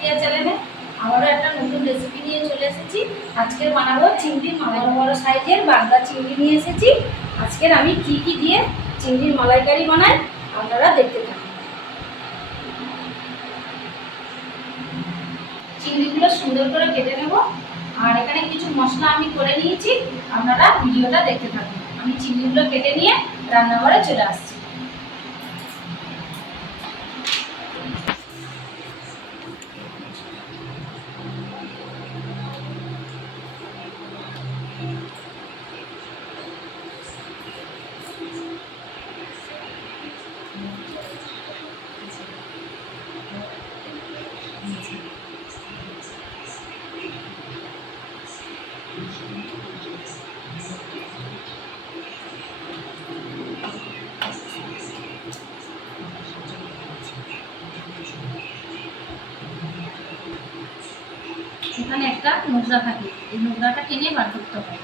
প্রিয়া চ্যানেলে আবারও একটা নতুন রেসিপি নিয়ে চলে এসেছি। আজকে বানাবো চিংড়ির বড় বড় সাইজের বাগদা চিংড়ি নিয়ে এসেছি। আজকের আমি কি দিয়ে চিংড়ির মালাইকারি বানাই আপনারা দেখতে থাকুন। চিংড়িগুলো সুন্দর করে কেটে নেব, আর এখানে কিছু মশলা আমি করে নিয়েছি, আপনারা ভিডিওটা দেখতে থাকুন। আমি চিংড়িগুলো কেটে নিয়ে রান্নাঘরে চলে আসছি। এখানে একটা নোংরা থাকে, এই নোংরাটা টেনে বার করতে হয়,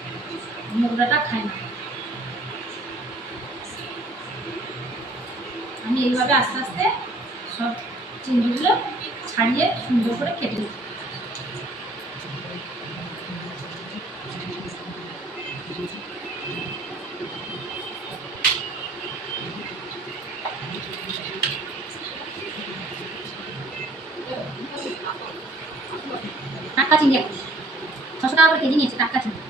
নোংরাটা খায় না। আমি এইভাবে আস্তে আস্তে সব চিংড়িগুলো ছাড়িয়ে সুন্দর করে কেটে নিই। টাটকা চিংড়ি এখন 600 টাকা করে কেজি নিয়েছে টাটকা চিংড়ি।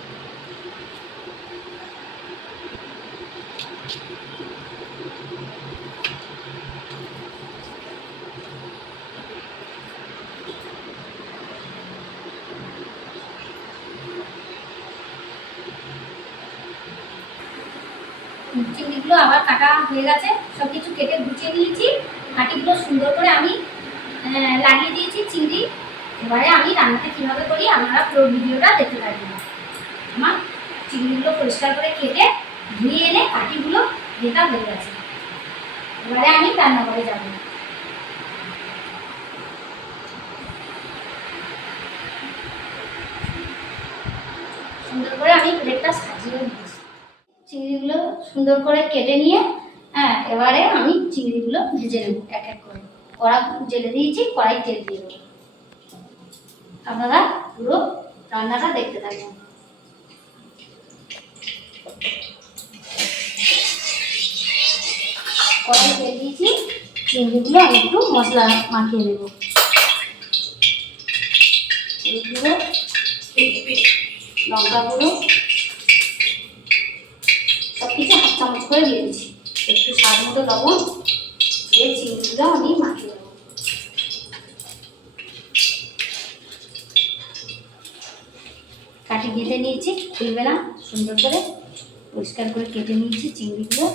চিংড়িগুলো আবার কাটা হয়ে গেছে, সব কিছু কেটে গুছিয়ে নিয়েছি। কাটিগুলো সুন্দর করে আমি লাগিয়ে দিয়েছি চিংড়ি। এবারে আমি রান্নাটা কীভাবে করি আপনারা পুরো ভিডিওটা দেখতে পারবেন। আমার চিংড়িগুলো পরিষ্কার করে কেটে ধুয়ে এনে কাটিগুলো যেটা হয়ে গেছে, এবারে আমি রান্নাঘরে যাব। সুন্দর করে আমি প্লেটটা সাজিয়ে দিয়েছি। চিংড়িগুলো সুন্দর করে কেটে নিয়ে এবারে আমি চিংড়িগুলো ভেজে নেব এক এক করে। কড়া জেলে দিয়েছি, কড়াই তেল দিয়ে দেবো। আপনারা পুরো রান্নাটা দেখতে থাকবেন। কড়াই তেল দিয়েছি, চিংড়িগুলো আমি একটু মশলা মাখিয়ে দেব। গুঁড়ো, লঙ্কা গুঁড়ো সব কিছু 1 চামচ করে দিয়ে দিচ্ছি। একটু স্বাদ মতো লবণ দিয়ে চিংড়িগুলো আমি মাখিয়ে দেবো। কাটি কেটে নিয়েছি, খুলবে না, সুন্দর করে পরিষ্কার করে কেটে নিয়েছি চিংড়িগুলো।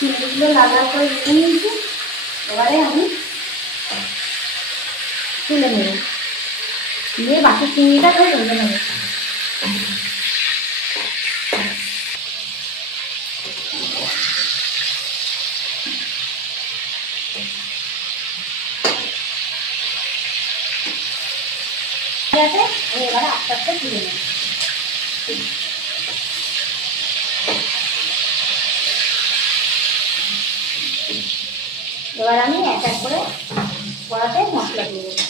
চিংড়িগুলো লাল লাল করে ভেজে নিয়েছি, এবারে আমি তুলে নেব, দিয়ে বাকি চিংড়িটা করে ভেজে নেব। এবারে আস্তে আস্তে তুলে নেব। এবার আমি এক এক করে কড়াতে মশলা দিয়ে দেবো।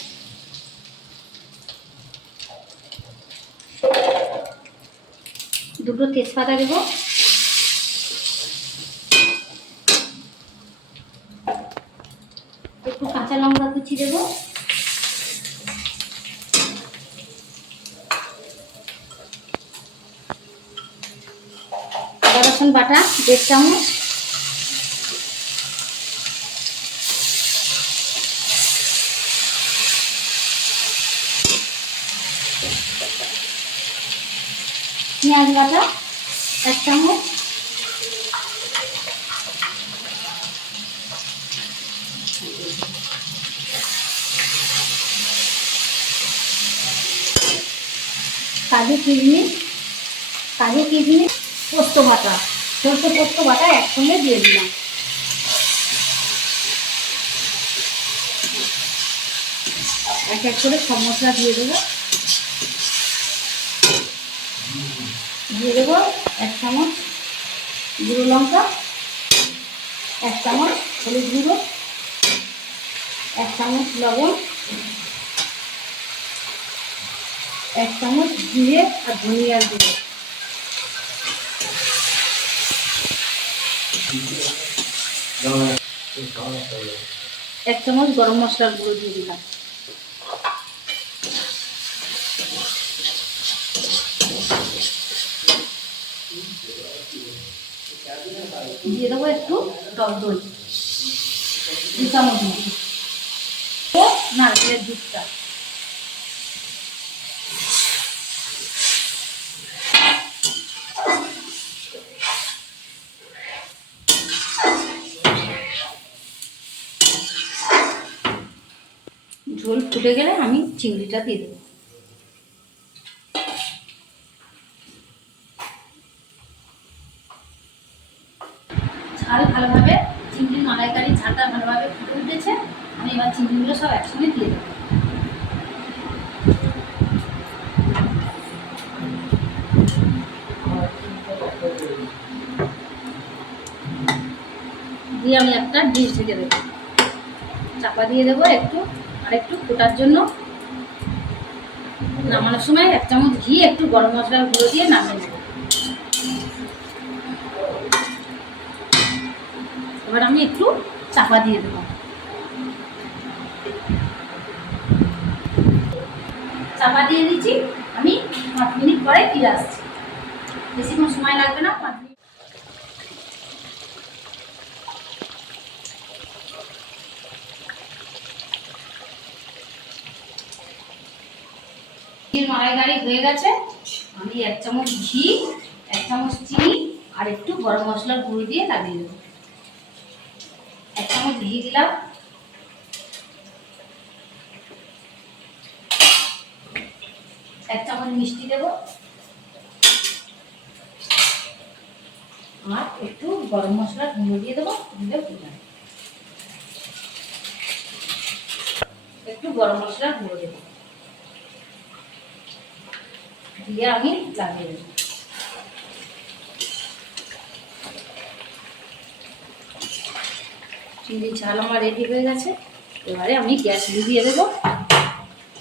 দুটো তেজপাতা দেবো, একটু কাঁচা লঙ্কা কুচি দেবো, আদা রসুন বাটা 1.5 চামচ, পেঁয়াজ বাটা 1 চামচ, কাজু কিশমিশ পোস্ত বাটা, সরষে পোস্ত বাটা একসঙ্গে দিয়ে দিলাম। এক এক করে সব মশলা দিয়ে দেবো। 1 চামচ গুঁড়ো লঙ্কা, 1 চামচ হলুদ গুঁড়ো, 1 চামচ লবণ, 1 চামচ জিরে আর ধনিয়ার গুঁড়ো, 1 চামচ গরম মশলার গুঁড়ো দিয়ে দিলাম। দিয়ে দেবো একটু টক দই 2 চামচ মতো, নারকেলের দুধটা। ঝোল ফুটে গেলে আমি চিংড়িটা দিয়ে দেবো। ঝাল ভালোভাবে, চিংড়ির মালাইকারি ঝালটা ভালোভাবে ফুটে উঠেছে। আমি এবার চিংড়িগুলো সব একসঙ্গে দিয়ে দেবো। দিয়ে আমি একটা ডিশ ঢেকে দেবো, চাপা দিয়ে দেবো একটু ফোটার জন্য। নামানোর সময় 1 চামচ ঘি, একটু গরম মশলার গুঁড়ো দিয়ে নামিয়ে নেব। এবার আমি একটু চাপা দিয়ে দেবো। চাপা দিয়ে দিচ্ছি, আমি 5 মিনিট পরে ফিরে আসছি। বেশিক্ষণ সময় লাগবে না, 5 মিনিট। মালাইকারি হয়ে গেছে। আমি 1 চামচ ঘি, 1 চামচ চিনি আর একটু গরম মশলার গুঁড়ো দিয়ে লাগিয়ে দেবো। 1 চামচ ঘি দিলাম, 1 চামচ মিষ্টি দেবো আর একটু গরম মশলার গুঁড়ো দিয়ে দেবো। একটু গরম মশলার গুঁড়ো দেবো দিয়ে আমি লাগিয়ে দেবো। চিংড়ির ঝাল আমার রেডি হয়ে গেছে। এবারে আমি গ্যাস লিভিয়ে দেবো।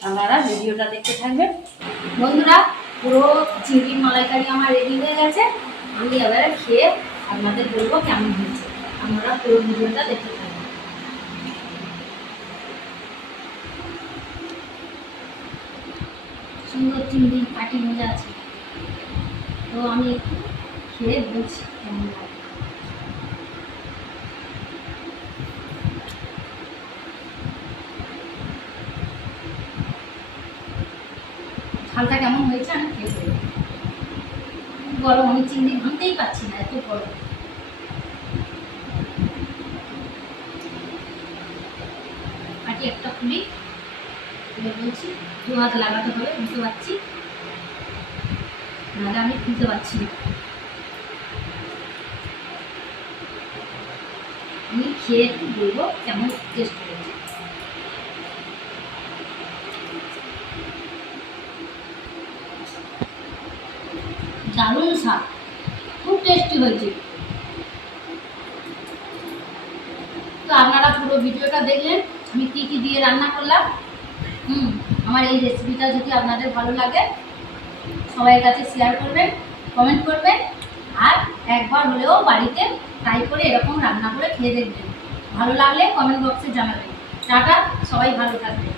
আপনারা ভিডিওটা দেখতে থাকবেন। বন্ধুরা, পুরো চিংড়ির মালাইকারি আমার রেডি হয়ে গেছে। আমি এবারে খেয়ে আপনাদের বলবো কেমন হয়েছে। আপনারা পুরো ভিডিওটা দেখতে থাকবেন। সুন্দর চিংড়ি কাটি মজা আছে, তো আমি একটু খেয়ে বলছি কেমন লাগে। ঝালটা কেমন হয়েছে আমি খেয়ে বলবো। গরম, আমি চিংড়ি ভাঙতেই পাচ্ছি না, এত গরম। কাটি একটা খুলি, বলছি 2 হাত লাগাতে হবে, বুঝতে পারছি, নাহলে আমি খুলতে পারছি না। আমি খেয়ে একটু বলবো কেমন টেস্ট হয়েছে। দারুণ স্বাদ, খুব টেস্টি হয়েছে। তো আপনারা পুরো ভিডিওটা দেখলেন আমি কি কি দিয়ে রান্না করলাম। আমার এই রেসিপিটা যদি আপনাদের ভালো লাগে সবার কাছে শেয়ার করবেন, কমেন্ট করবেন আর একবার হলেও বাড়িতে ট্রাই করে এরকম রান্না করে খেয়ে দেখবেন। ভালো লাগলে কমেন্ট বক্সে জানাবেন। টাটা, সবাই ভালো থাকবেন।